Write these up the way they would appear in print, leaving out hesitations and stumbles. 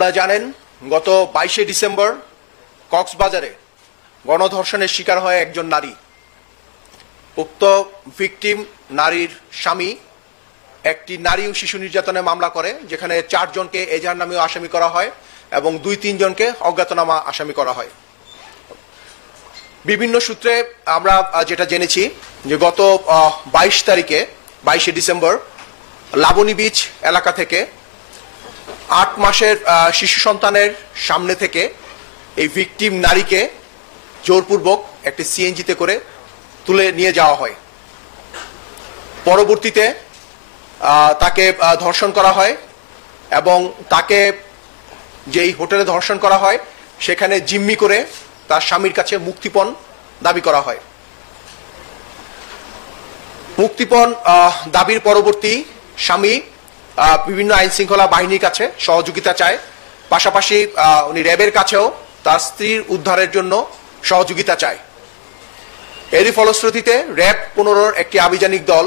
আপনারা জানেন গত 22শে ডিসেম্বর কক্সবাজারে গণধর্ষণের শিকার হয় একজন নারী। উক্ত ভিকটিম নারীর স্বামী একটি নারী ও শিশু নির্যাতনের মামলা করে, যেখানে 4 জনকে এজাহার নামেও আসামি করা হয় এবং 2-3 জনকে অজ্ঞাতনামা আসামি করা হয়। বিভিন্ন সূত্রে আমরা যেটা জেনেছি যে গত 22শে ডিসেম্বর লাবণী বিচ এলাকা থেকে 8 মাসের শিশু সন্তানের সামনে থেকে এই ভিকটিম নারীকে জোরপূর্বক একটি সিএনজিতে করে তুলে নিয়ে যাওয়া হয়। পরবর্তীতে তাকে ধর্ষণ করা হয় এবং তাকে যেই হোটেলে ধর্ষণ করা হয় সেখানে জিম্মি করে তার স্বামীর কাছে মুক্তিপণ দাবি করা হয়। মুক্তিপণ দাবির পরবর্তী স্বামী বিভিন্ন আইন শৃঙ্খলা বাহিনীর কাছে সহযোগিতা চায়, পাশাপাশি উনি র্যাবের কাছেও তার স্ত্রীর উদ্ধারের জন্য সহযোগিতা চায়। এরই ফলশ্রুতিতে র্যাব 15-র একটি আভিযানিক দল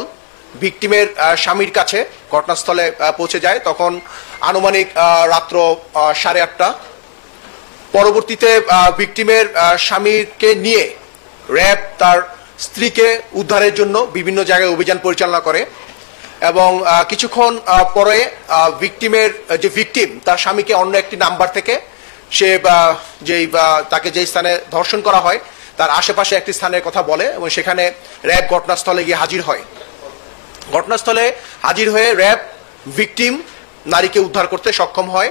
ভিকটিমের স্বামীর কাছে ঘটনাস্থলে পৌঁছে যায়। তখন আনুমানিক রাত্র 8:30। পরবর্তীতে ভিকটিমের স্বামীকে নিয়ে র্যাব তার স্ত্রীকে উদ্ধারের জন্য বিভিন্ন জায়গায় অভিযান পরিচালনা করে এবং কিছুক্ষণ পরে ভিকটিমের যে ভিকটিম তার স্বামীকে অন্য একটি নাম্বার থেকে সে তাকে যে স্থানে ধর্ষণ করা হয় তার আশেপাশে একটি স্থানের কথা বলে এবং সেখানে র্যাব ঘটনাস্থলে গিয়ে হাজির হয়। ঘটনাস্থলে হাজির হয়ে র্যাব ভিকটিম নারীকে উদ্ধার করতে সক্ষম হয়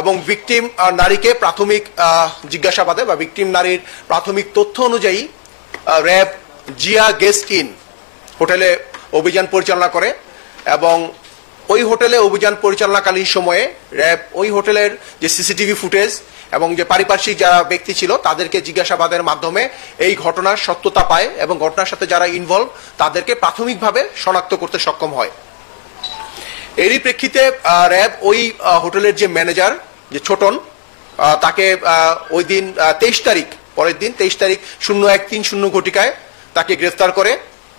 এবং ভিকটিম নারীকে প্রাথমিক জিজ্ঞাসাবাদে বা ভিকটিম নারীর প্রাথমিক তথ্য অনুযায়ী র্যাব জিয়া গেস্ট ইন হোটেলে অভিযান পরিচালনা করে এবং ওই হোটেলে অভিযান পরিচালনাকালীন সময়ে র্যাব ওই হোটেলের যে সিসিটিভি ফুটেজ এবং যে পারিপার্শ্বিক যারা ব্যক্তি ছিল তাদেরকে জিজ্ঞাসাবাদের মাধ্যমে এই ঘটনার সত্যতা পায় এবং ঘটনার সাথে যারা ইনভলভ তাদেরকে প্রাথমিকভাবে শনাক্ত করতে সক্ষম হয়। এরই প্রেক্ষিতে র্যাব ওই হোটেলের যে ম্যানেজার যে ছোটন তাকে ওই দিন 23 তারিখ পরের দিন 23 তারিখ 01:30 ঘটিকায় তাকে গ্রেফতার করে,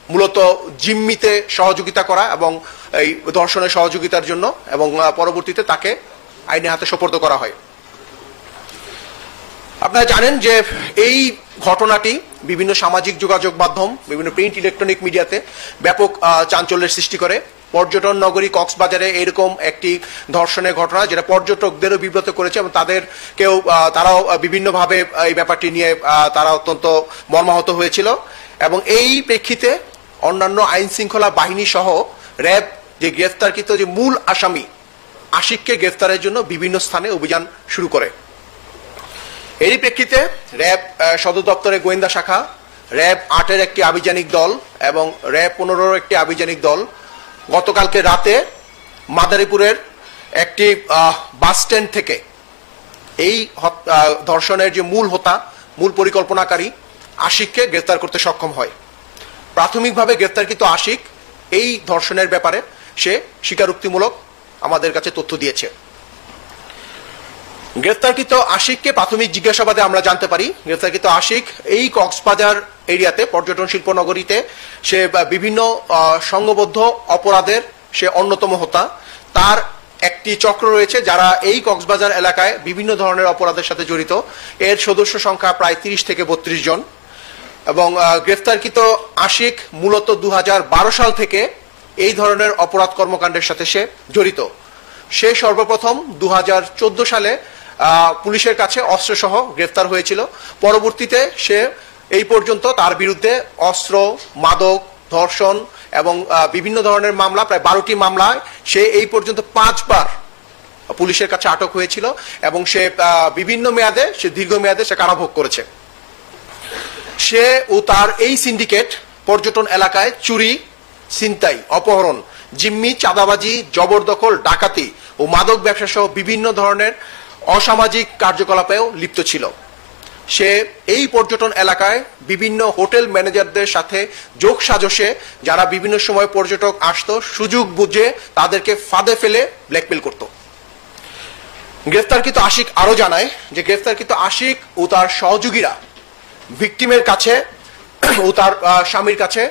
মূলত জিম্মিতে সহযোগিতা করা এবং এই ধর্ষণের সহযোগিতার জন্য, এবং পরবর্তীতে তাকে আইনের হাতে সোপর্দ করা হয়। আপনারা জানেন যে এই ঘটনাটি বিভিন্ন সামাজিক যোগাযোগ মাধ্যম, বিভিন্ন প্রিন্ট ইলেকট্রনিক মিডিয়াতে ব্যাপক চাঞ্চল্যের সৃষ্টি করে। পর্যটন নগরী কক্সবাজারে এরকম একটি ধর্ষণের ঘটনা যেটা পর্যটকদেরও বিব্রত করেছে এবং তারাও বিভিন্নভাবে এই ব্যাপারটি নিয়ে তারা অত্যন্ত মর্মাহত হয়েছিল এবং এই প্রেক্ষিতে অন্যান্য আইন শৃঙ্খলা বাহিনী সহ র্যাব যে গ্রেফতারকৃত যে মূল আসামি আশিককে গ্রেফতারের জন্য বিভিন্ন স্থানে অভিযান শুরু করে। এরই প্রেক্ষিতে র্যাব সদর দপ্তরের গোয়েন্দা শাখা, র্যাব 8-এর একটি আভিযানিক দল এবং র্যাব 15-র একটি আভিযানিক দল গতকালকে রাতে মাদারীপুরের একটি বাস স্ট্যান্ড থেকে এই ধর্ষণের যে মূল পরিকল্পনাকারী আশিককে গ্রেফতার করতে সক্ষম হয়। প্রাথমিকভাবে গ্রেফতারকৃত আশিক এই ধর্ষণের ব্যাপারে সে স্বীকারোক্তিমূলক আমাদের কাছে তথ্য দিয়েছে। গ্রেফতারকৃত আশিককে প্রাথমিক জিজ্ঞাসাবাদে আমরা জানতে পারি গ্রেফতারকৃত আশিক এই কক্সবাজার এরিয়াতে পর্যটন শিল্প নগরীতে সে বিভিন্ন সংঘবদ্ধ অপরাধের সে অন্যতম হোতা। তার একটি চক্র রয়েছে যারা এই কক্সবাজার এলাকায় বিভিন্ন ধরনের অপরাধের সাথে জড়িত। এর সদস্য সংখ্যা প্রায় 30 থেকে 32 জন এবং গ্রেফতারকৃত আশিক মূলত 2012 সাল থেকে এই ধরনের অপরাধ কর্মকাণ্ডের সাথে সে জড়িত। সে সর্বপ্রথম 2014 সালে পুলিশের কাছে অস্ত্রসহ গ্রেফতার হয়েছিল। পরবর্তীতে সে এই পর্যন্ত তার বিরুদ্ধে অস্ত্র, মাদক, ধর্ষণ এবং বিভিন্ন ধরনের মামলা, প্রায় 12টি মামলায় সে এই পর্যন্ত 5 বার পুলিশের কাছে আটক হয়েছিল এবং সে বিভিন্ন মেয়াদে দীর্ঘমেয়াদে সে কারাভোগ করেছে। সে ও তার এই সিন্ডিকেট পর্যটন এলাকায় চুরি, ছিনতাই, অপহরণ, জিম্মি, চাঁদাবাজি, জবরদখল, ডাকাতি ও মাদক ব্যবসা সহ বিভিন্ন ধরনের অসামাজিক কার্যকলাপেও লিপ্ত ছিল। সে এই পর্যটন এলাকায় বিভিন্ন হোটেল ম্যানেজারদের সাথে যোগ সাজসে যারা বিভিন্ন সময় পর্যটক আসতো সুযোগ বুঝে তাদেরকে ফাঁদে ফেলে ব্ল্যাকমেল করত। গ্রেফতারকৃত আশিক আরো জানায় যে গ্রেফতারকৃত আশিক ও তার সহযোগীরা ভিকটিমের কাছে ও তার স্বামীর কাছে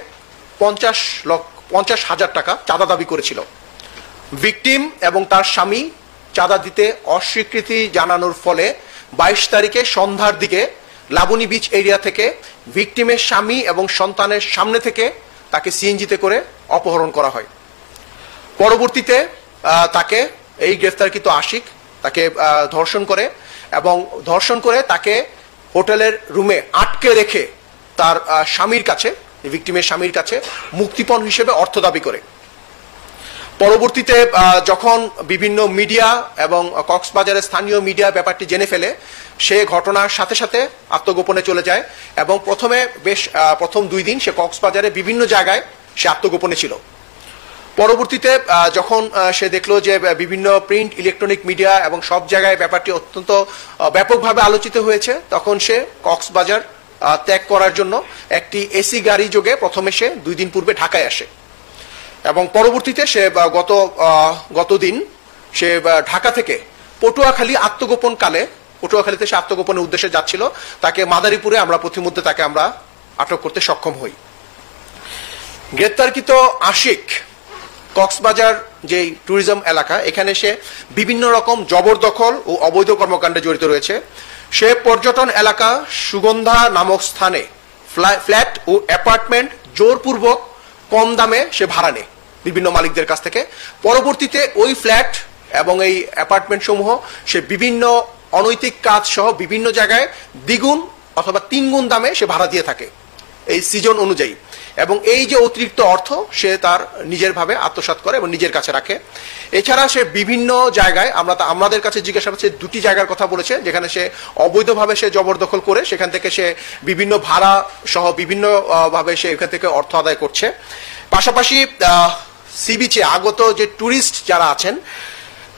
50,000 টাকা চাঁদা দাবি করেছিল। ভিকটিম এবং তার স্বামী চাঁদা দিতে অস্বীকৃতি জানানোর ফলে 22 তারিখে সন্ধ্যার দিকে লাবণী বিচ এরিয়া থেকে ভিকটিমের স্বামী এবং সন্তানের সামনে থেকে তাকে সিএনজিতে করে অপহরণ করা হয়। পরবর্তীতে তাকে এই গ্রেফতারকৃত আশিক তাকে ধর্ষণ করে এবং ধর্ষণ করে তাকে হোটেলের রুমে আটকে রেখে তার স্বামীর কাছে, ভিকটিমের স্বামীর কাছে মুক্তিপণ হিসেবে অর্থ দাবি করে। পরবর্তীতে যখন বিভিন্ন মিডিয়া এবং কক্সবাজারের স্থানীয় মিডিয়া ব্যাপারটি জেনে ফেলে, সে ঘটনার সাথে সাথে আত্মগোপনে চলে যায় এবং প্রথম 2 দিন সে কক্সবাজারে বিভিন্ন জায়গায় সে আত্মগোপনে ছিল। পরবর্তীতে যখন সে দেখলো যে বিভিন্ন প্রিন্ট ইলেকট্রনিক মিডিয়া এবং সব জায়গায় ব্যাপারটি অত্যন্ত ব্যাপকভাবে আলোচিত হয়েছে, তখন সে কক্সবাজার ত্যাগ করার জন্য একটি এসি গাড়ি যোগে প্রথমে সে 2 দিন পূর্বে ঢাকায় আসে এবং পরবর্তীতে সে গত দিন সে ঢাকা থেকে পটুয়াখালীতে সে আত্মগোপনের উদ্দেশ্যে যাচ্ছিল। তাকে মাদারীপুরে আমরা প্রতিমধ্যে তাকে আমরা আটক করতে সক্ষম হই। গ্রেপ্তারকৃত আশিক কক্সবাজার যে ট্যুরিজম এলাকা, এখানে সে বিভিন্ন রকম জবরদখল ও অবৈধ কর্মকাণ্ডে জড়িত রয়েছে। সে পর্যটন এলাকা সুগন্ধা নামক স্থানে ফ্ল্যাট ও অ্যাপার্টমেন্ট জোরপূর্বক কম দামে সে ভাড়া নেয় বিভিন্ন মালিকদের কাছ থেকে। পরবর্তীতে ওই ফ্ল্যাট এবং এই অ্যাপার্টমেন্ট সমূহ সে বিভিন্ন অনৈতিক কাজ সহ বিভিন্ন জায়গায় 2 গুণ অথবা 3 গুণ দামে সে ভাড়া দিয়ে থাকে এই সিজন অনুযায়ী, এবং এই যে অতিরিক্ত অর্থ সে তার নিজের ভাবে আত্মসাৎ করে এবং নিজের কাছে রাখে। এছাড়া সে বিভিন্ন জায়গায় আমাদের কাছে জিজ্ঞাসা করছে 2টি জায়গার কথা বলেছে যেখানে সে অবৈধভাবে সে জবরদখল করে সেখান থেকে সে বিভিন্ন ভাড়া সহ বিভিন্ন ভাবে সে এখান থেকে অর্থ আদায় করছে। পাশাপাশি সি বিচে আগত যে ট্যুরিস্ট যারা আছেন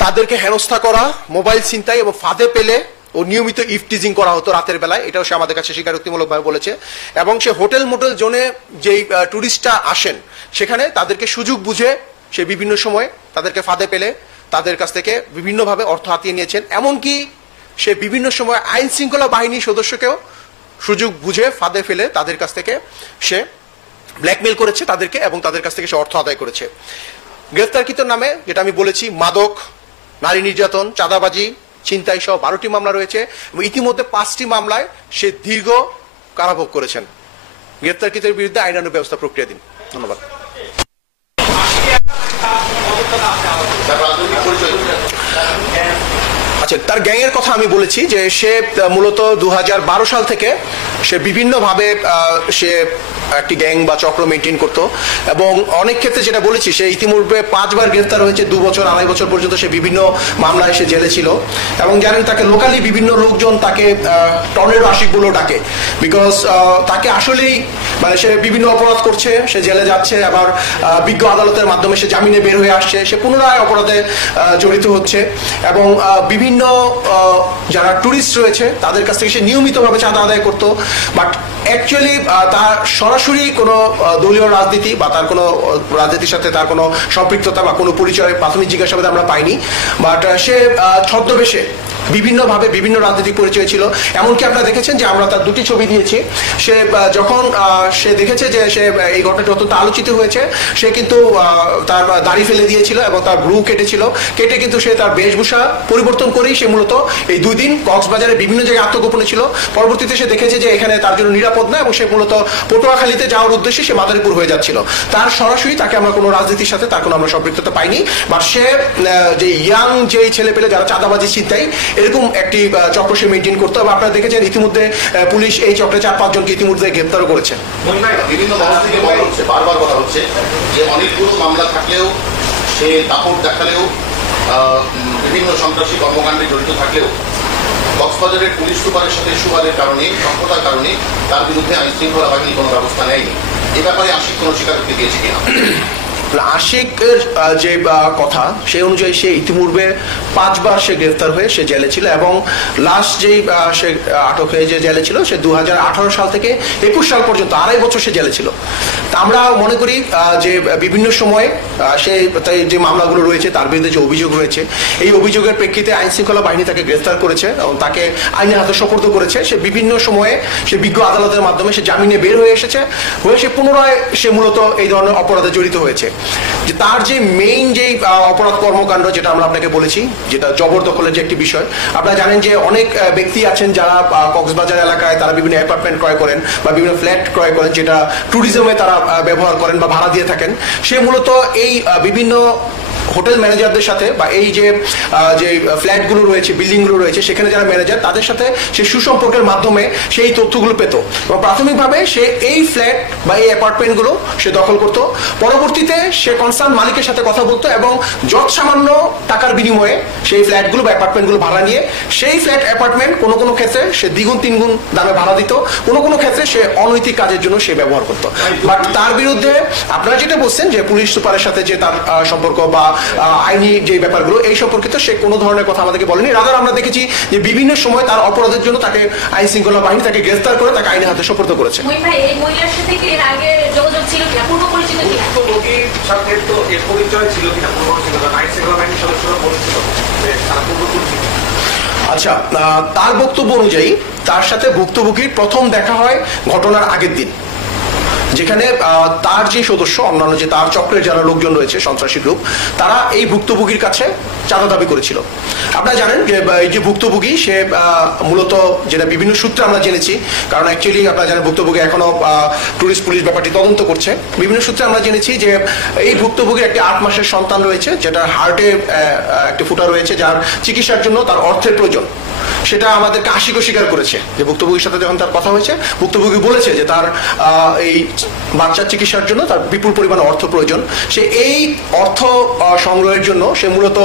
তাদেরকে হেনস্থা করা, মোবাইল ছিনতাই এবং ফাঁদে পেলে ও নিয়মিত ইফটিজিং করা হতো রাতের বেলায়, এটাও সে আমাদের কাছে স্বীকারোক্তিমূলকভাবে বলেছে। এবং সে হোটেল মোটেল জোনে যেই ট্যুরিস্টরা আসেন সেখানে তাদেরকে সুযোগ বুঝে সে বিভিন্ন সময় তাদেরকে ফাঁদে পেলে তাদের কাছ থেকে বিভিন্নভাবে অর্থ হাতিয়ে নিয়েছেন। এমনকি সে বিভিন্ন সময় আইন শৃঙ্খলা বাহিনীর সদস্যকেও সুযোগ বুঝে ফাঁদে ফেলে তাদের কাছ থেকে সে ব্ল্যাকমেল করেছে তাদেরকে এবং তাদের কাছ থেকে সে অর্থ আদায় করেছে। গ্রেফতারকৃত নামে যেটা আমি বলেছি, মাদক, নারী নির্যাতন, চাঁদাবাজি, ছিনতাই সহ 12টি মামলা রয়েছে এবং ইতিমধ্যে 5টি মামলায় সে দীর্ঘ কারাভোগ করেছেন। গ্রেফতারকৃতের বিরুদ্ধে আইনানুগ ব্যবস্থা প্রক্রিয়াধীন। ধন্যবাদ। আচ্ছা, তার গ্যাংয়ের কথা আমি বলেছি যে সে মূলত 2012 সাল থেকে সে বিভিন্নভাবে সে একটি গ্যাং বা চক্র মেনটেন করতো এবং অনেক ক্ষেত্রে যেটা বলেছি সে ইতিমধ্যে 5 বার গ্রেফতার হয়েছে। 2 বছর 2.5 বছর পর্যন্ত সে বিভিন্ন মামলায় সে জেলে ছিল এবং জানেন তাকে লোকালি বিভিন্ন লোকজন তাকে টর্নেডো আশিক বলেও ডাকে, বিকজ তাকে আসলেই মানে সে বিভিন্ন অপরাধ করছে, সে জেলে যাচ্ছে, আবার বিজ্ঞ আদালতের মাধ্যমে সে জামিনে বের হয়ে আসছে, সে পুনরায় অপরাধে জড়িত হচ্ছে এবং বিভিন্ন যারা টুরিস্ট রয়েছে তাদের কাছ থেকে সে নিয়মিতভাবে চাঁদা আদায় করতো। বাট অ্যাকচুয়ালি তার সরাসরি কোনো দলীয় রাজনীতি বা তার কোনো রাজনীতির সাথে তার কোনো সম্পৃক্ততা বা কোনো পরিচয় প্রাথমিক জিজ্ঞাসাবাদে আমরা পাইনি। বাট সে ছদ্মবেশে বিভিন্নভাবে বিভিন্ন রাজনৈতিক পরিচয় ছিল। এমনকি আপনারা দেখেছেন যে আমরা তার 2টি ছবি দিয়েছি। সে যখন সে দেখেছে যে সে এই ঘটনাটি অত্যন্ত আলোচিত হয়েছে, সে কিন্তু তার দাড়ি ফেলে দিয়েছিল এবং তার ভ্রু কেটেছিল। কেটে কিন্তু সে তার বেশভূষা পরিবর্তন করেই সে মূলত এই 2 দিন কক্সবাজারে বিভিন্ন জায়গায় আত্মগোপনে ছিল। পরবর্তীতে সে দেখেছে যে এখানে তার জন্য নিরাপদ না এবং সে মূলত পটুয়াখালীতে যাওয়ার উদ্দেশ্যে সে মাদারীপুর হয়ে যাচ্ছিল। তার সরাসরি তাকে আমরা কোনো রাজনীতির সাথে তার কোনো আমরা সম্পৃক্ততা পাইনি। বাট সে যে ইয়াং যেই ছেলে পেলে যারা চাঁদাবাজি ছিনতাই এরকম একটি চক্র সে মেনটেন করতো এবং আপনারা দেখেছেন ইতিমধ্যে পুলিশ এই চক্রে 4-5 জনকে ইতিমধ্যে গ্রেপ্তারও করেছে। বিভিন্ন বারবার কথা হচ্ছে যে অনেকগুলো মামলা থাকলেও সে দাপট দেখালেও বিভিন্ন সন্ত্রাসী কর্মকাণ্ডে জড়িত থাকলেও কক্সবাজারের পুলিশ সুপারের সাথে সুবাদের কারণে, সক্ষতার কারণে তার বিরুদ্ধে আইন শৃঙ্খলা বাহিনী কোনো ব্যবস্থা নেয়নি। এ ব্যাপারে আশিক কোনো স্বীকারোক্তি দিয়েছে কিনা? আশিকের যে কথা সেই অনুযায়ী সে ইতিপূর্বে 5 বার সে গ্রেফতার হয়ে সে জেলে ছিল এবং লাস্ট যেই সে আটক হয়ে যে জেলে ছিল সে 2018 সাল থেকে 21 সাল পর্যন্ত 2.5 বছর সে জেলে ছিল। আমরা মনে করি যে বিভিন্ন সময়ে সে যে মামলাগুলো রয়েছে তার বিরুদ্ধে যে অভিযোগ রয়েছে এই অভিযোগের প্রেক্ষিতে আইন শৃঙ্খলা বাহিনী তাকে গ্রেফতার করেছে এবং তাকে আইনের হাতে সোপর্দ করেছে। সে বিভিন্ন সময়ে সে বিজ্ঞ আদালতের মাধ্যমে সে জামিনে বের হয়ে এসেছে, হয়ে সে পুনরায় সে মূলত এই ধরনের অপরাধে জড়িত হয়েছে। যে তার যে মেইন যে অপরাধ কর্মকাণ্ড যেটা আমরা আপনাকে বলেছি, যেটা জবরদখলের যে একটি বিষয়, আপনারা জানেন যে অনেক ব্যক্তি আছেন যারা কক্সবাজার এলাকায় তারা বিভিন্ন অ্যাপার্টমেন্ট ক্রয় করেন বা বিভিন্ন ফ্ল্যাট ক্রয় করেন যেটা ট্যুরিজমে তারা ব্যবহার করেন বা ভাড়া দিয়ে থাকেন। সে মূলত এই বিভিন্ন হোটেল ম্যানেজারদের সাথে বা এই যে ফ্ল্যাটগুলো রয়েছে, বিল্ডিংগুলো রয়েছে, সেখানে যারা ম্যানেজার তাদের সাথে সে সুসম্পর্কের মাধ্যমে সেই তথ্যগুলো পেত এবং প্রাথমিকভাবে সে এই ফ্ল্যাট বা এই অ্যাপার্টমেন্টগুলো সে দখল করত। পরবর্তীতে সে কনসার্ন মালিকের সাথে কথা বলতো এবং যৎ সামান্য টাকার বিনিময়ে সেই ফ্ল্যাটগুলো বা অ্যাপার্টমেন্টগুলো ভাড়া নিয়ে সেই ফ্ল্যাট অ্যাপার্টমেন্ট কোনো কোনো ক্ষেত্রে সে দ্বিগুণ তিনগুণ দামে ভাড়া দিত, কোনো কোনো ক্ষেত্রে সে অনৈতিক কাজের জন্য সে ব্যবহার করতো। বাট তার বিরুদ্ধে আপনারা যেটা বলছেন যে পুলিশ সুপারের সাথে যে তার সম্পর্ক বা আইনি যে ব্যাপারগুলো এই সম্পর্কিত সে কোনো ধরনের কথা আমাদেরকে বলেনি। রাদার আমরা দেখেছি যে বিভিন্ন সময় তার অপরাধের জন্য তাকে আইন শৃঙ্খলা বাহিনী তাকে গ্রেফতার করে তাকে আইনের হাতে সোপর্দ করেছে। আচ্ছা, তার বক্তব্য অনুযায়ী তার সাথে ভুক্তভোগীর প্রথম দেখা হয় ঘটনার আগের দিন, যেখানে তার যে সদস্য অন্যান্য যে তার চক্রের যারা লোকজন রয়েছে সন্ত্রাসী গ্রুপ তারা এই ভুক্তভোগীর কাছে চাঁদা দাবি করেছিল। আপনারা জানেন যে এই যে ভুক্তভোগী সে মূলত যেটা বিভিন্ন সূত্রে আমরা জেনেছি, কারণ অ্যাকচুয়ালি আপনারা জানেন ভুক্তভোগী এখনো টুরিস্ট পুলিশ ব্যাপারটি তদন্ত করছে। বিভিন্ন সূত্রে আমরা জেনেছি যে এই ভুক্তভোগীর একটি 8 মাসের সন্তান রয়েছে যেটা হার্টে একটি ফুটা রয়েছে, যার চিকিৎসার জন্য তার অর্থের প্রয়োজন। সেটা আমাদেরকে আশিক স্বীকার করেছে যে ভুক্তভোগীর সাথে যখন তার কথা হয়েছে ভুক্তভোগী বলেছে যে তার এই বাচ্চার চিকিৎসার জন্য তার বিপুল পরিমাণে অর্থ প্রয়োজন। সে এই অর্থ সংগ্রহের জন্য সে মূলত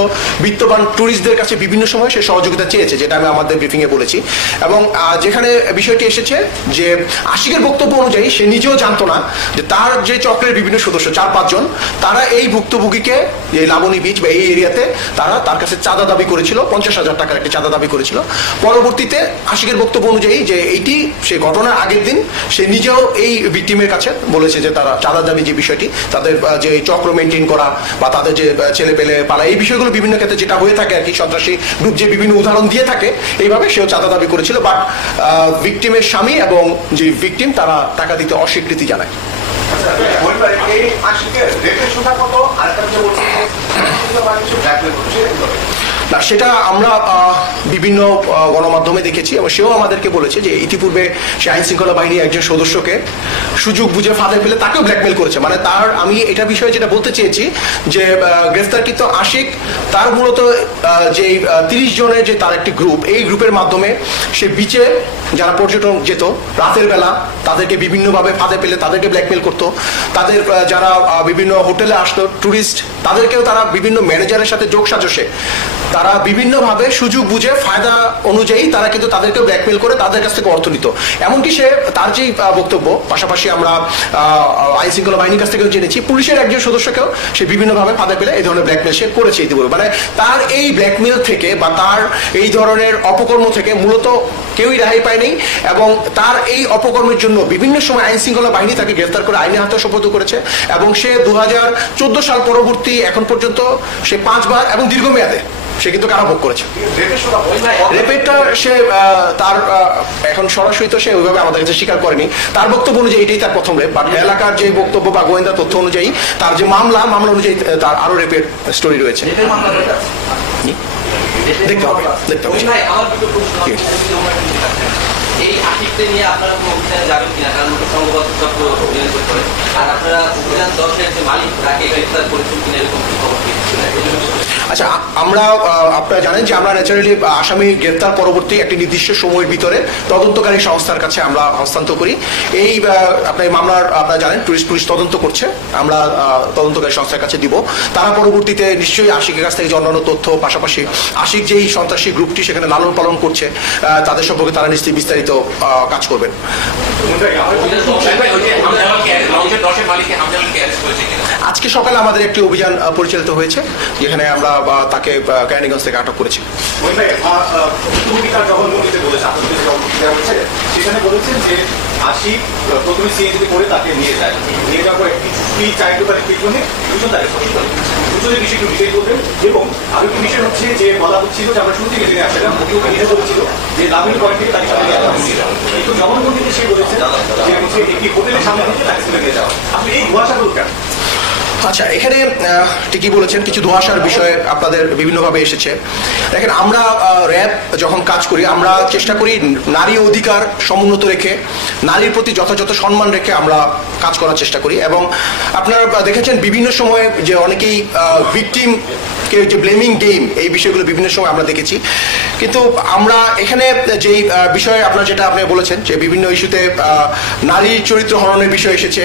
বিত্তবান ট্যুরিস্টদের কাছে বিভিন্ন সময় সে সহযোগিতা চেয়েছে, যেটা আমি আমাদের ব্রিফিং এ বলেছি। এবং যেখানে বিষয়টি এসেছে যে আশিকের বক্তব্য অনুযায়ী সে নিজেও জানতো না যে তার যে চক্রের বিভিন্ন সদস্য 4-5 জন তারা এই ভুক্তভোগীকে এই লাবণী বিচ বা এই এরিয়াতে তারা তার কাছে চাঁদা দাবি করেছিল, 50,000 টাকার একটি চাঁদা দাবি করেছিল। পরবর্তীতে আশিকের বক্তব্য অনুযায়ী যে এইটি সে ঘটনার আগের দিন সে নিজেও এই ভিকটিমের কাছে বলেছে যে তারা চাঁদা দাবি যে বিষয়টি, তাদের যে চক্র মেনটেন করা বা তাদের যে ছেলে পেলে পালা এই বিষয়গুলো বিভিন্ন ক্ষেত্রে যেটা হয়ে থাকে আর কি, সন্ত্রাসী গ্রুপ যে বিভিন্ন উদাহরণ দিয়ে থাকে এইভাবে সেও চাঁদা দাবি করেছিল। বাট ভিকটিমের স্বামী এবং যে ভিকটিম তারা টাকা দিতে অস্বীকৃতি জানায়। না, সেটা আমরা বিভিন্ন গণমাধ্যমে দেখেছি এবং সেও আমাদেরকে বলেছে যে ইতিপূর্বে সে আইন শৃঙ্খলা বাহিনীর একজন সদস্যকে সুযোগ বুঝে ফাঁদে ফেলে তাকেও ব্ল্যাকমেল করেছে। মানে তার আমি এটা বিষয়ে যেটা বলতে চেয়েছি যে গ্রেফতারকৃত আশিক তার মূলত যে 30 জনের যে তার একটি গ্রুপ, এই গ্রুপের মাধ্যমে সে বিচে যারা পর্যটন যেত রাতের বেলা তাদেরকে বিভিন্নভাবে ফাঁদে ফেলে তাদেরকে ব্ল্যাকমেল করতো। তাদের যারা বিভিন্ন হোটেলে আসতো ট্যুরিস্ট তাদেরকেও তারা বিভিন্ন ম্যানেজারের সাথে যোগ সাজসে তারা বিভিন্নভাবে সুযোগ বুঝে ফায়দা অনুযায়ী তারা কিন্তু তাদেরকে ব্ল্যাকমেল করে তাদের কাছ থেকে অর্থ নিত। এমনকি সে তার যে বক্তব্য পাশাপাশি আমরা আইন শৃঙ্খলা বাহিনীর কাছ থেকেও জেনেছি পুলিশের একজন সদস্যকেও সে বিভিন্নভাবে ফাঁদে পেলে এই ধরনের ব্ল্যাকমেল সে করেছে ইতিপূর্বে। মানে তার এই ব্ল্যাকমেল থেকে বা তার এই ধরনের অপকর্ম থেকে মূলত কেউই রেহাই পায়নি এবং তার এই অপকর্মের জন্য বিভিন্ন সময় আইন শৃঙ্খলা বাহিনী তাকে গ্রেফতার করে আইনের হাতে সোপর্দ করেছে এবং সে 2014 সাল পরবর্তী এখন পর্যন্ত সে 5 বার এবং দীর্ঘমেয়াদে সে কিন্তু কারাভোগ করেছে। রেপেরটা সে তার এখন সরাসরি তো সে ওইভাবে আমাদের কাছে স্বীকার করেনি। তার বক্তব্য অনুযায়ী এটাই তার প্রথম রেপ, বাট এলাকার যে বক্তব্য বা গোয়েন্দা তথ্য অনুযায়ী তার যে মামলা অনুযায়ী তার আরো রেপের স্টোরি রয়েছে। দেখতে হবে। এই আশিকদের নিয়ে আপনারা কোনো অভিযানে যাবেন কিনা? কারণ সংঘবদ্ধ চক্র অভিযান করে আর আপনারা অভিযান 10-এর যে মালিক তাকে গ্রেফতার করেছেন কিনা এরকম কি খবর? আচ্ছা, আমরা আপনারা জানেন যে আমরা ন্যাচারালি আসামি গ্রেফতার পরবর্তী একটি নির্দিষ্ট সময়ের ভিতরে তদন্তকারী সংস্থার কাছে আমরা হস্তান্তর করি। এই আপনার মামলার আপনারা জানেন টুরিস্ট পুলিশ তদন্ত করছে, আমরা তদন্তকারী সংস্থার কাছে দিব। তারা পরবর্তীতে নিশ্চয়ই আশিকের কাছ থেকে অন্যান্য তথ্য পাশাপাশি আশিক যেই সন্ত্রাসী গ্রুপটি সেখানে লালন পালন করছে তাদের সম্পর্কে তারা নিশ্চয়ই বিস্তারিত কাজ করবেন। আজকে সকালে আমাদের একটি অভিযান পরিচালিত হয়েছে, যেখানে আমরা তাকে কেরানীগঞ্জ থেকে আটক করেছি। সেখানে বলেছেন যে আশিক প্রথমে সিএনজিতে করে তাকে নিয়ে যাওয়ার পর একটি চায়ের দোকানের পিছনে দুজন তাকে ক্ষতি করে। দুজনের বিষয় একটু ডিটেল করবেন। এবং আরেকটি বিষয় হচ্ছে যে বলা হচ্ছিল যে আমরা শুরু থেকে জেনে আসলাম মুখ্যমন্ত্রী নিজে বলেছিল যে লাভিনী পয়েন্ট থেকে তাকে সাথে নিয়ে যাওয়া হয়েছিল, কিন্তু জবানবন্দিতে সে বলেছেন যে হচ্ছে একটি হোটেলের সামনে থেকে তাকে তুলে নিয়ে যাওয়া। আপনি এই ধোঁয়াশাগুলো কেন? আচ্ছা, এখানে ঠিকই বলেছেন, কিছু ধোঁয়াশার বিষয় আপনাদের বিভিন্নভাবে এসেছে। দেখেন, আমরা র্যাব যখন কাজ করি আমরা চেষ্টা করি নারী অধিকার সমুন্নত রেখে, নারীর প্রতি যথাযথ সম্মান রেখে আমরা কাজ করার চেষ্টা করি। এবং আপনারা দেখেছেন বিভিন্ন সময়ে যে অনেকেই ভিকটিম যে ব্লেমিং গেম, এই বিষয়গুলো বিভিন্ন সময় আমরা দেখেছি। কিন্তু আমরা এখানে যেই বিষয়ে আপনার যেটা আপনি বলেছেন যে বিভিন্ন ইস্যুতে নারীর চরিত্র হননের বিষয় এসেছে,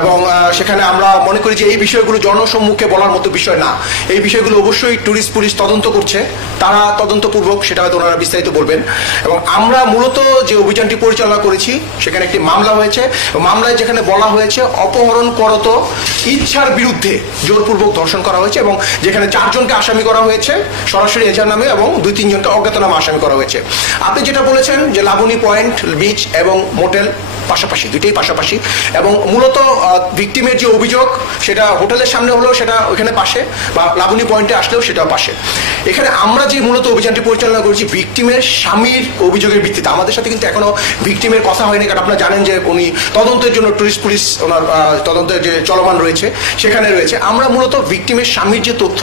এবং সেখানে আমরা মনে করি যে এই বিষয়গুলো জনসম্মুখে বলার মতো বিষয় না। এই বিষয়গুলো অবশ্যই টুরিস্ট পুলিশ তদন্ত করছে, তারা তদন্তপূর্বক সেটা হয়তো ওনারা বিস্তারিত বলবেন। এবং আমরা মূলত যে অভিযানটি পরিচালনা করেছি সেখানে একটি মামলা হয়েছে, মামলায় যেখানে বলা হয়েছে অপহরণ করত ইচ্ছার বিরুদ্ধে জোরপূর্বক ধর্ষণ করা হয়েছে, এবং যেখানে 4 জনকে আসামি করা হয়েছে সরাসরি এজার নামে, এবং 2-3 জনকে অজ্ঞাতনামা আসামি করা হয়েছে। আপনি যেটা বলেছেন যে লাবণী পয়েন্ট বিচ এবং মোটেল পাশাপাশি, দুইটাই পাশাপাশি, এবং মূলত ভিকটিমের যে অভিযোগ সেটা হোটেলের সামনে হলেও সেটা ওইখানে পাশে, বা লাবণী পয়েন্টে আসলেও সেটাও পাশে। এখানে আমরা যে মূলত অভিযানটি পরিচালনা করেছি ভিকটিমের স্বামীর অভিযোগের ভিত্তিতে। আমাদের সাথে কিন্তু এখনো ভিকটিমের কথা হয়নি, কারণ আপনারা জানেন যে উনি তদন্তের জন্য টুরিস্ট পুলিশ ওনার তদন্তের যে চলমান রয়েছে সেখানে রয়েছে। আমরা মূলত ভিকটিমের স্বামীর যে তথ্য,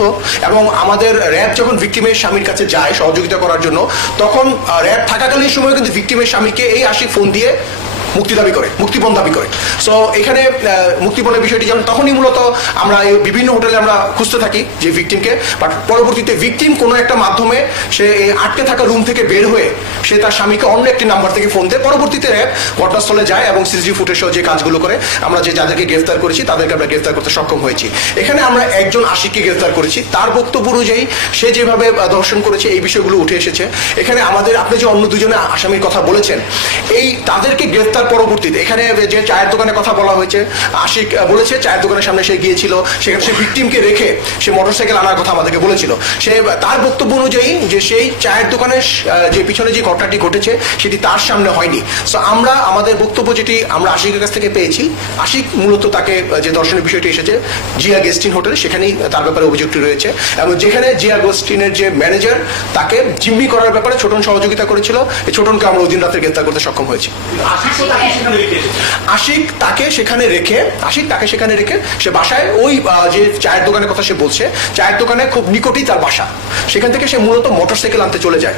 এবং আমাদের র্যাব যখন ভিকটিমের স্বামীর কাছে যায় সহযোগিতা করার জন্য, তখন র্যাব থাকাকালীন সময় কিন্তু ভিকটিমের স্বামীকে এই আশিক ফোন দিয়ে মুক্তিপণ দাবি করে। সো এখানে মুক্তিপণের বিষয়টি যেমন তখনই মূলত আমরা বিভিন্ন হোটেলে আমরা খুঁজতে থাকি যে ভিকটিমকে, বাট পরবর্তীতে ভিকটিম কোনো একটা মাধ্যমে সে আটকে থাকা রুম থেকে বের হয়ে সে তার স্বামীকে অন্য একটি নাম্বার থেকে ফোন দেয়। পরবর্তীতে র্যাব ঘটনাস্থলে যায় এবং সিসিটিভি ফুটেজ সহ যে কাজগুলো করে, আমরা যে যাদেরকে গ্রেফতার করেছি তাদেরকে আমরা গ্রেফতার করতে সক্ষম হয়েছি। এখানে আমরা একজন আশিককে গ্রেফতার করেছি, তার বক্তব্য অনুযায়ী সে যেভাবে ধর্ষণ করেছে এই বিষয়গুলো উঠে এসেছে। এখানে আমাদের আপনি যে অন্য 2 জনের আসামির কথা বলেছেন, এই তাদেরকে গ্রেফতার পরবর্তীতে এখানে যে চায়ের দোকানের কথা বলা হয়েছে, আশিক বলেছে চায়ের দোকানের সামনে সে গিয়েছিল, সেখানে সে ভিকটিমকে রেখে সে মোটরসাইকেল আনার কথা আমাদেরকে বলেছিল। সে তার বক্তব্য অনুযায়ী যে সেই চায়ের দোকানের যে পিছনে যে ঘটনাটি ঘটেছে সেটি তার সামনে হয়নি। সো আমরা আমাদের বক্তব্য যেটি আমরা আশিকের কাছ থেকে পেয়েছি, আশিক মূলত তাকে যে দর্শনের বিষয়টি এসেছে জিয়া গেস্টিন হোটেল, সেখানেই তার ব্যাপারে অভিযোগটি রয়েছে, এবং যেখানে জিয়া গেস্টিনের যে ম্যানেজার তাকে জিম্মি করার ব্যাপারে ছোটন সহযোগিতা করেছিল। এই ছোটনকে আমরা ওই দিন রাতে গ্রেফতার করতে সক্ষম হয়েছি। আশিক তাকে সেখানে রেখে সে বাসায় ওই যে চায়ের দোকানের কথা সে বলছে, চায়ের দোকানে খুব নিকটেই তার বাসা, সেখান থেকে সে মূলত মোটরসাইকেল আনতে চলে যায়।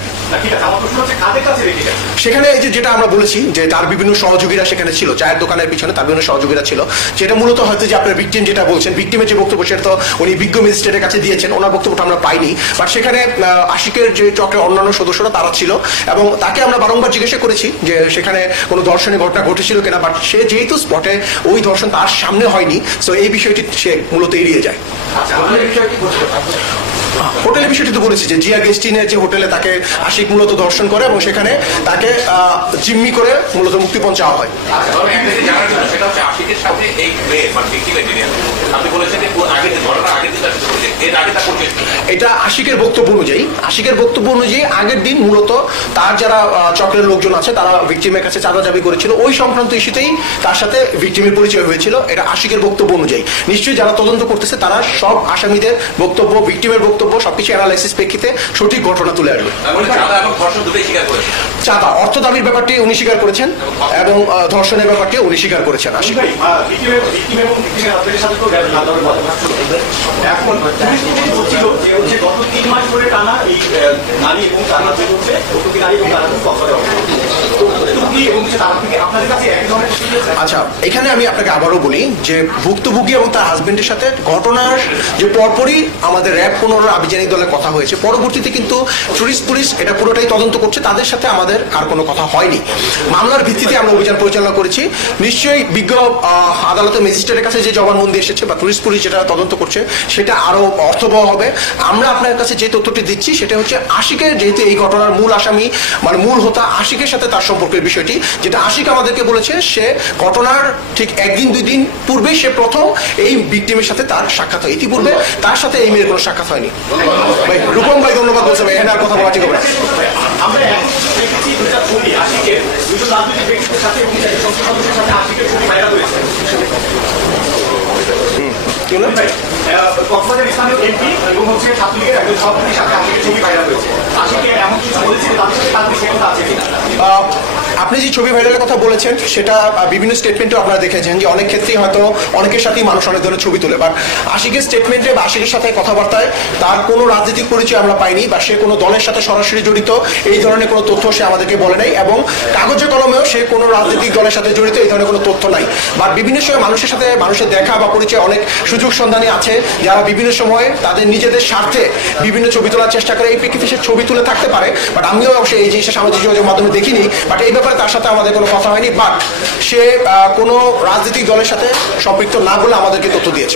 সেখানে এই যে যেটা আমরা বলেছি যে তার বিভিন্ন সহযোগীরা সেখানে ছিল, চায়ের দোকানের পিছনে তার বিভিন্ন সহযোগীরা ছিল, যেটা মূলত হয়তো যে আপনার ভিকটিম যেটা বলছেন, ভিকটিমের যে বক্তব্য সেটা তো উনি বিজ্ঞ ম্যাজিস্ট্রেটের কাছে দিয়েছেন, ওনার বক্তব্যটা আমরা পাইনি। বাট সেখানে আশিকের যে চক্রের অন্যান্য সদস্যরা তারা ছিল, এবং তাকে আমরা বারংবার জিজ্ঞাসা করেছি যে সেখানে কোনো ধর্ষণের ঘটনা ঘটেছিল কিনা, বাট সে যেহেতু স্পটে ওই ধর্ষণ তার সামনে হয়নি, সো এই বিষয়টি সে মূলত এড়িয়ে যায়। হোটেলের বিষয়টি তো বলেছি যে জিয়া গেস্টিনের যে হোটেলে তাকে আশিক মূলত ধর্ষণ করে এবং সেখানে তাকে জিম্মি করে মূলত মুক্তিপণ চাওয়া হয়। এটা আশিকের বক্তব্য অনুযায়ী আগের দিন মূলত তার যারা চক্রের লোকজন আছে তারা ভিকটিমের কাছে চাঁদা দাবি করেছিল, ওই সংক্রান্ত ইস্যুতেই তার সাথে ভিকটিমের পরিচয় হয়েছিল। এটা আশিকের বক্তব্য অনুযায়ী। নিশ্চয়ই যারা তদন্ত করতেছে তারা সব আসামিদের বক্তব্য, ভিকটিমের বক্তব্য সবকিছু অ্যানালাইসিস প্রেক্ষিতে সঠিক ঘটনা তুলে আসবে। চাঁদা অর্থ দাবির ব্যাপারটি উনি স্বীকার করেছেন, এবং ধর্ষণের ব্যাপারটি উনি স্বীকার করেছেন। আশিক আচ্ছা, এখানে আমি আপনাকে আবারও বলি যে ভুক্তভোগী এবং তার হাজবেন্ডের সাথে ঘটনার যে পরপরই আমাদের র্যাব 15 আভিযানিক দলের কথা হয়েছে, পরবর্তীতে কিন্তু টুরিস্ট পুলিশ এটা পুরোটাই তদন্ত করছে, তাদের সাথে আমাদের আর কোনো কথা হয়নি। মামলার ভিত্তিতে আমরা অভিযান পরিচালনা করেছি। নিশ্চয়ই বিজ্ঞ আদালতের ম্যাজিস্ট্রেটের কাছে যে জবানবন্দি এসেছে বা টুরিস্ট পুলিশ যেটা তদন্ত করছে সেটা আরো অর্থবহ হবে। আমরা আপনার কাছে যে তথ্যটি দিচ্ছি সেটা হচ্ছে আশিকের, যেহেতু এই ঘটনার মূল আসামি মানে মূল হোতা, আশিকের সাথে তার সম্পর্ক চাঞ্চল্যকর বিষয়টি, যেটা আশিক আমাদেরকে বলেছে সে ঘটনার ঠিক একদিন দুই দিন পূর্বে সে প্রথম এই ভিকটিমের সাথে তার সাক্ষাৎ হয়, ইতিপূর্বে তার সাথে এই মেয়ের কোনো সাক্ষাৎ হয়নি। ভাই রূপম ভাই ধন্যবাদ বলছে ভাই, এখানে আর কথা বলা ঠিক হবে না। আমরা এখন দেখেছি দুটা ছবি আশিকের দুজন রাজনৈতিক ব্যক্তিদের সাথে এবং সংসদ সদস্যের সাথে আশিকের ছবি ভাইরাল হয়েছে। কক্সবাজার স্থানীয় এমপি এবং হচ্ছে ছাত্রলীগের একজন সভাপতির সাথে আশিকের ছবি ভাইরাল হয়েছে। আশিকে এমন কিছু বলেছে তাদের সাথে তাদের সে কথা আছে কিনা? আপনি যে ছবি ভাইরালের কথা বলেছেন সেটা বিভিন্ন স্টেটমেন্টও আপনারা দেখেছেন যে অনেক ক্ষেত্রেই হয়তো অনেকের সাথেই মানুষ অনেক ধরনের ছবি তোলে, বাট আশিকের স্টেটমেন্টে বা আশিকের সাথে কথাবার্তায় তার কোনো রাজনৈতিক পরিচয় আমরা পাইনি বা সে কোনো দলের সাথে সরাসরি জড়িত এই ধরনের কোনো তথ্য সে আমাদেরকে বলে নাই, এবং কাগজে কলমেও সে কোনো রাজনৈতিক দলের সাথে জড়িত এই ধরনের কোনো তথ্য নাই। বাট বিভিন্ন সময় মানুষের সাথে মানুষের দেখা বা পরিচয় অনেক সুযোগ সন্ধানী আছে যারা বিভিন্ন সময়ে তাদের নিজেদের স্বার্থে বিভিন্ন ছবি তোলার চেষ্টা করে, এই প্রেক্ষিতে সে ছবি তুলে থাকতে পারে। বাট আমিও অবশ্যই এই জিনিসটা সামাজিক যোগাযোগের মাধ্যমে দেখিনি, বাট এই ব্যাপারে তার সাথে আমাদের কোনো কথা হয়নি, বাট সে কোনো রাজনৈতিক দলের সাথে সম্পৃক্ত না বলে আমাদেরকে তথ্য দিয়েছে।